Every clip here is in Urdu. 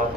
1,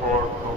42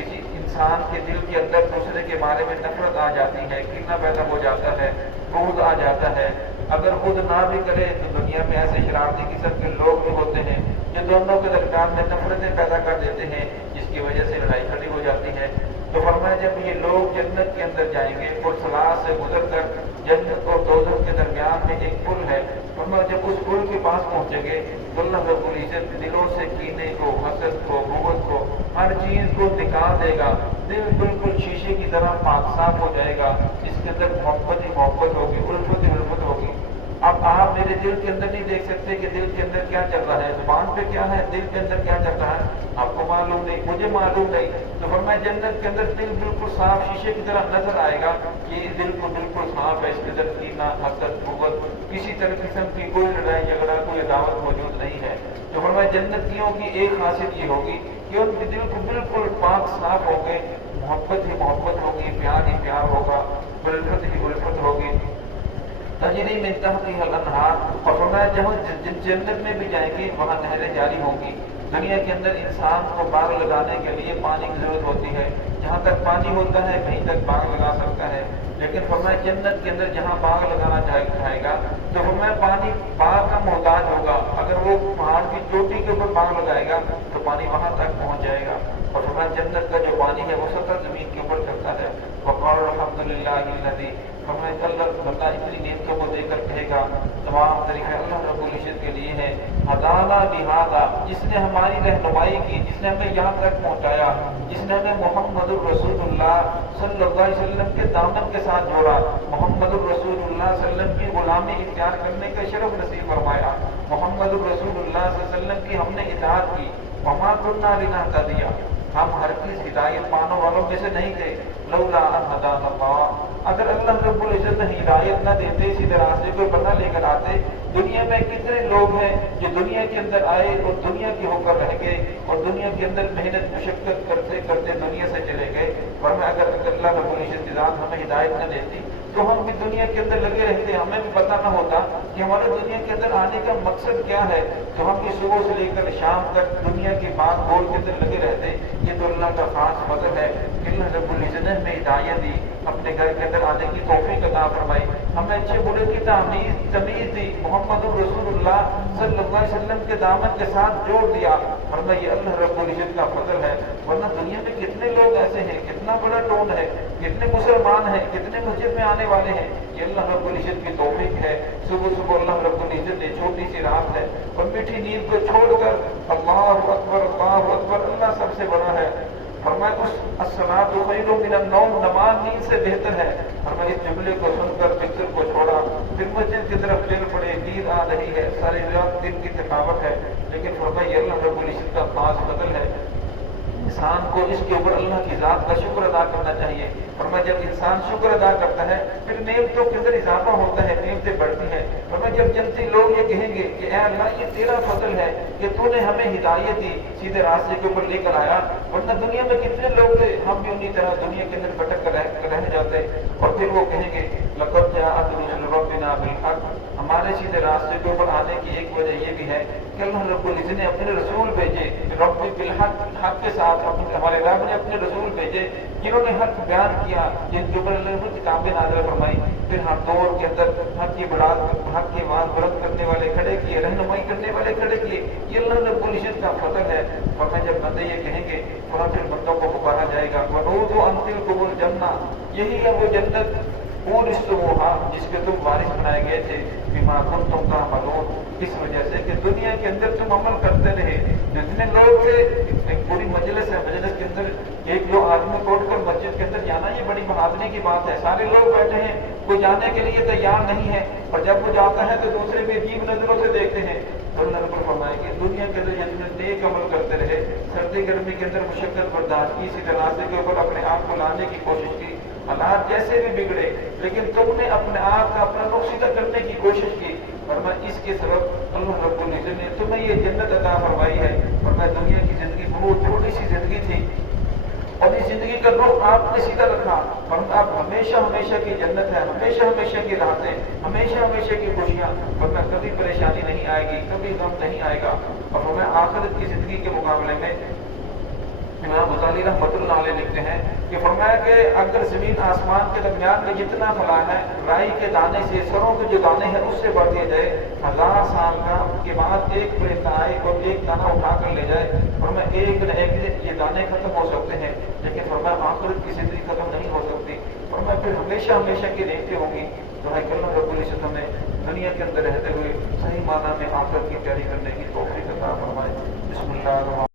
کسی انسان کے دل کے اندر دوسرے کے بارے میں نفرت آ جاتی ہے، کینہ پیدا ہو جاتا ہے، بغض آ جاتا ہے، اگر خود نہ بھی کرے تو دنیا میں ایسے شرارتی قسم کے لوگ بھی ہوتے ہیں جو دونوں کے درمیان میں نفرتیں پیدا کر دیتے ہیں، جس کی وجہ سے لڑائی کھڑی ہو جاتی ہے۔ تو فرمایا جب یہ لوگ جنت کے اندر جائیں گے اور صلاح سے گزر کر جنت اور دوزخ کے درمیان میں ایک پل ہے، فرمایا جب اس پل کے پاس پہنچیں گے تو اللہ رب العزت دلوں سے کینے کو، حسد کو، بغض کو، ہر چیز کو نکال دے گا، دل بالکل شیشے کی طرح پاک صاف ہو جائے گا، اس کے اندر محبت ہی محبت ہوگی، الفت ہی الفت ہوگی۔ اب آپ میرے دل کے اندر نہیں دیکھ سکتے کہ دل کے اندر کیا چل رہا ہے، زبان پہ کیا ہے، دل کے اندر کیا چل رہا ہے، آپ کو معلوم نہیں، مجھے معلوم نہیں۔ تو فرمایا جنت کے اندر دل بالکل صاف شیشے کی طرح نظر آئے گا، یہ دل کو بالکل صاف ہے، اس کے اندر کینہ، حسد، بغض، کسی طرح قسم کی کوئی لڑائی جھگڑا، کوئی عداوت موجود نہیں ہے۔ تو فرمایا جنتیوں کی ایک خاصیت یہ ہوگی کہ ان کے دل کو بالکل پاک صاف ہوں گے، محبت ہی محبت ہوگی، پیار ہی پیار ہوگا، الفت ہی الفت ہوگی، تجری من تحتها الانہار۔ اور فرمایا جہاں جنت میں بھی جائیں گے وہاں نہریں جاری ہوں گی۔ دنیا کے اندر انسان کو باغ لگانے کے لیے پانی کی ضرورت ہوتی ہے، جہاں تک پانی ہوتا ہے کہیں تک باغ لگا سکتا ہے، لیکن فرمایا جنت کے اندر جہاں باغ لگانا چاہے گا تو فرمایا پانی باغ کا محتاج ہوگا، اگر وہ پہاڑ کی چوٹی کے اوپر باغ لگائے گا تو پانی وہاں تک پہنچ جائے گا۔ اور فرمایا جنت کا جو پانی ہے وہ سطح زمین کے اوپر چلتا ہے۔ وقال الحمدللہ الذی، فرمایا اللہ بندہ اتنی نعمتوں کو دے کر کہے گا تمام طریقے اللہ رب العزت کے لیے ہے، ہدانا بہذا، جس نے ہماری رہنمائی کی، جس نے ہمیں یہاں تک پہنچایا، جس نے ہمیں محمد الرسول اللہ صلی اللہ علیہ وسلم کے دامن کے ساتھ جوڑا، محمد الرسول اللہ صلی اللہ علیہ وسلم کی غلامی اختیار کرنے کا شرف نصیب فرمایا، محمد الرسول اللہ صلی اللہ علیہ وسلم کی ہم نے اطاعت کی، وما كنا لنهتدي، ہم ہر چیز ہدایت پانے والوں میں سے نہیں تھے، لولا ان ہدانا اللہ، اگر اللہ رب العزت نے ہدایت نہ دیتے، سیدھے راستے کو پتہ لے کر آتے، دنیا میں کتنے لوگ ہیں جو دنیا کے اندر آئے اور دنیا کے ہو کر رہ گئے اور دنیا کے اندر محنت مشقت کرتے کرتے دنیا سے چلے گئے، ورنہ اگر اللہ رب العزت کی ذات ہمیں ہدایت نہ دیتی تو ہم بھی دنیا کے اندر لگے رہتے، ہمیں بھی پتہ نہ ہوتا کہ ہمارے دنیا کے اندر آنے کا مقصد کیا ہے، تو ہم بھی صبح سے لے کر شام تک دنیا کی بات بول کے اندر لگے رہتے۔ یہ تو اللہ کا خاص فضل ہے کہ اللہ رب العزت نے ہمیں ہدایت دی، اپنے گھر کے اندر آنے کی توفیق عطا فرمائی، ہمیں اچھے برے کی تمیز دی، محمد الرسول اللہ صلی اللہ علیہ وسلم کے دامن کے ساتھ جوڑ دیا، ورنہ یہ اللہ رب العزت کا فضل ہے۔ ورنہ دنیا میں کتنے لوگ ایسے ہیں، کتنا بڑا ٹون ہے، کتنے مسلمان ہیں، کتنے مسجد میں آنے والے ہیں، یہ اللہ رب العزت کی توفیق ہے۔ صبح صبح اللہ رب العزت نے چھوٹی سی رات ہے اور میٹھی نیند کو چھوڑ کر اللہ اکبر اللہ اکبر، اللہ سب سے بڑا ہے، فرمایا اس الصلاۃ خیر من النوم، نماز نیند سے بہتر ہے، فرمایا اس جملے کو سن کر بستر کو چھوڑا، پھر مسجد کی طرف چل پڑے، نیند آ رہی ہے، ساری رات دن کی تھکاوٹ ہے، لیکن فرمایا یہ اللہ رب العزت کا خاص فضل ہے، انسان کو اس کے اوپر اللہ کی ذات کا شکر ادا کرنا چاہیے۔ فرمایا جب انسان شکر ادا کرتا ہے پھر نعمتوں کے اندر اضافہ ہوتا ہے، نعمتیں بڑھتی ہیں۔ فرمایا جب جنتی لوگ یہ کہیں گے کہ اے اللہ یہ تیرا فضل ہے کہ تو نے ہمیں ہدایت دی، سیدھے راستے کے اوپر لے کر آیا، ورنہ دنیا میں کتنے لوگ تھے، ہم بھی انہی طرح دنیا کے اندر بھٹک کر رہ جاتے، اور پھر وہ کہیں گے لقد جاءت رسل ربنا بالحق، ہمارے سیدھے راستے کے اوپر آنے کی ایک وجہ یہ بھی ہے کہ اللہ رب العزت نے اپنے رسول بھیجے، رب بالحق، حق کے ساتھ ہمارے رب نے اپنے رسول بھیجے جنہوں نے حق بیان کیا، جن کے اوپر اللہ نے کتابیں نازل فرمائی، پھر ہر دور کے اندر حق کی آواز بلند کرنے والے کھڑے کیے، رہنمائی کرنے والے کھڑے کیے، یہ اللہ رب العزت کا فضل ہے۔ فرمایا جب بندے یہ کہیں گے تو پھر بندوں کو پکارا جائے گا وَنُودُ أَن تِلْكُمُ الْجَنَّةُ، یہی ہے وہ جنت اورثتموها جس کے تم وارث بنائے گئے تھے، بما کنتم تعملون، اس وجہ سے کہ دنیا کے اندر تم عمل کرتے رہے۔ جتنے لوگ تھے، ایک پوری مجلس ہے، مجلس کے اندر ایک دو آدمی کوٹ کر مسجد کے اندر جانا یہ بڑی بہادری کی بات ہے، سارے لوگ بیٹھے ہیں، کوئی جانے کے لیے تیار نہیں ہے، اور جب وہ جاتا ہے تو دوسرے بھی عجیب نظروں سے دیکھتے ہیں۔ تو اللہ رب فرمائے کہ دنیا کے اندر جتنے نیک عمل کرتے رہے، سردی گرمی کے اندر مشقت برداشت کی، اسی راستے کے اوپر اپنے آپ کو لانے کی کوشش کی، حالات جیسے بھی بگڑے لیکن تم نے اپنے آپ کا اپنا رخ سیدھا کرنے کی کوشش کی، فرمایا اس کے سبب اللہ رب العزت نے تمہیں یہ جنت عطا فرمائی ہے۔ فرمایا دنیا کی زندگی بہت چھوٹی سی زندگی تھی اور اس زندگی کا رخ آپ نے سیدھا رکھا، فرمایا اب ہمیشہ ہمیشہ کی جنت ہے، ہمیشہ ہمیشہ کی راحتیں، ہمیشہ ہمیشہ کی خوشیاں، فرمایا کبھی پریشانی نہیں آئے گی، کبھی غم نہیں آئے گا۔ اور فرمایا آخرت کی زندگی کے مقابلے میں امام غزالی رحمۃ اللہ علیہ لکھتے ہیں کہ فرمایا کہ اگر زمین آسمان کے درمیان میں جتنا فلا ہے رائی کے دانے سے سروں کے جو دانے ہیں اس سے بڑھ دیا جائے 1000 سال کا کے بعد ایک پرندہ آئے اور ایک دانہ اٹھا کر لے جائے، فرمایا ایک نہ ایک دن یہ دانے ختم ہو سکتے ہیں لیکن فرمایا آخرت کی زندگی ختم نہیں ہو سکتی، فرمایا پھر ہمیشہ ہمیشہ کی نعمتیں ہوں گی۔ تو ہے کہ اللہ رب العزت ہمیں دنیا کے اندر رہتے ہوئے صحیح معنی میں آخرت کی تیاری کرنے کی توفیق عطا فرمائے۔ بسم اللہ الرحمن